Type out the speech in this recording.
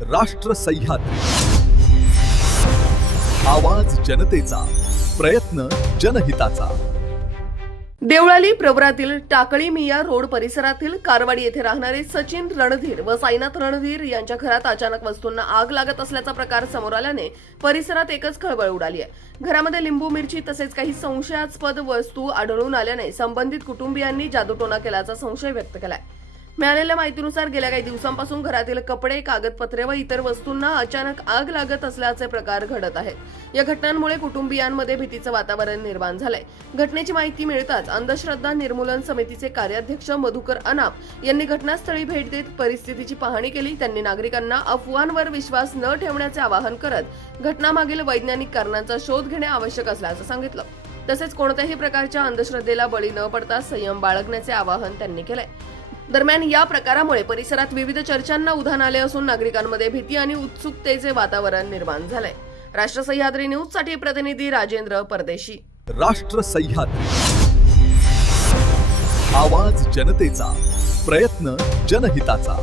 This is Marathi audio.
राष्ट्र सह्याद्री, आवाज जनतेचा, प्रयत्न जनहिताचा। देवळाली प्रवरातील टाकळी मिया रोड परिसरातील कारवाडी येथे राहणारे सचिन रणधीर व साईनाथ रणधीर यांच्या घरात अचानक वस्तूंना आग लागत असल्याचा प्रकार समोर आल्याने परिसरात एकच खळबळ उडाली आहे। घरामध्ये लिंबू मिरची तसेच काही संशयास्पद वस्तू आढळून आल्याने संबंधित कुटुंबियांनी जादूटोणा केल्याचा संशय व्यक्त केलाय। मिळालेल्या माहितीनुसार गेल्या काही दिवसांपासून घरातील कपडे, कागदपत्रे व इतर वस्तूंना अचानक आग लागत असल्याचे प्रकार घडत आहेत। या घटनांमुळे कुटुंबियांमध्ये भीतीचे वातावरण निर्माण झाले। घटनेची माहिती मिळताच अंधश्रद्धा निर्मूलन समितीचे कार्याध्यक्ष मधुकर अनाप यांनी घटनास्थळी भेट देत परिस्थितीची पाहणी केली। त्यांनी नागरिकांना अफवांवर विश्वास न ठेवण्याचे आवाहन करत घटनामागील वैज्ञानिक कारणांचा शोध घेणे आवश्यक असल्याचं सांगितलं। तसेच कोणत्याही प्रकारच्या अंधश्रद्धेला बळी न पडता संयम बाळगण्याचे आवाहन त्यांनी केले। दरम्यान या प्रकारामुळे परिसरात विविध चर्चांना उधाण आले असून नागरिकांमध्ये भीती आणि उत्सुकतेचे वातावरण निर्माण झाले। राष्ट्र सह्याद्री न्यूज साठी प्रतिनिधी राजेंद्र परदेशी। राष्ट्र सह्याद्री, आवाज जनतेचा, प्रयत्न जनहिताचा।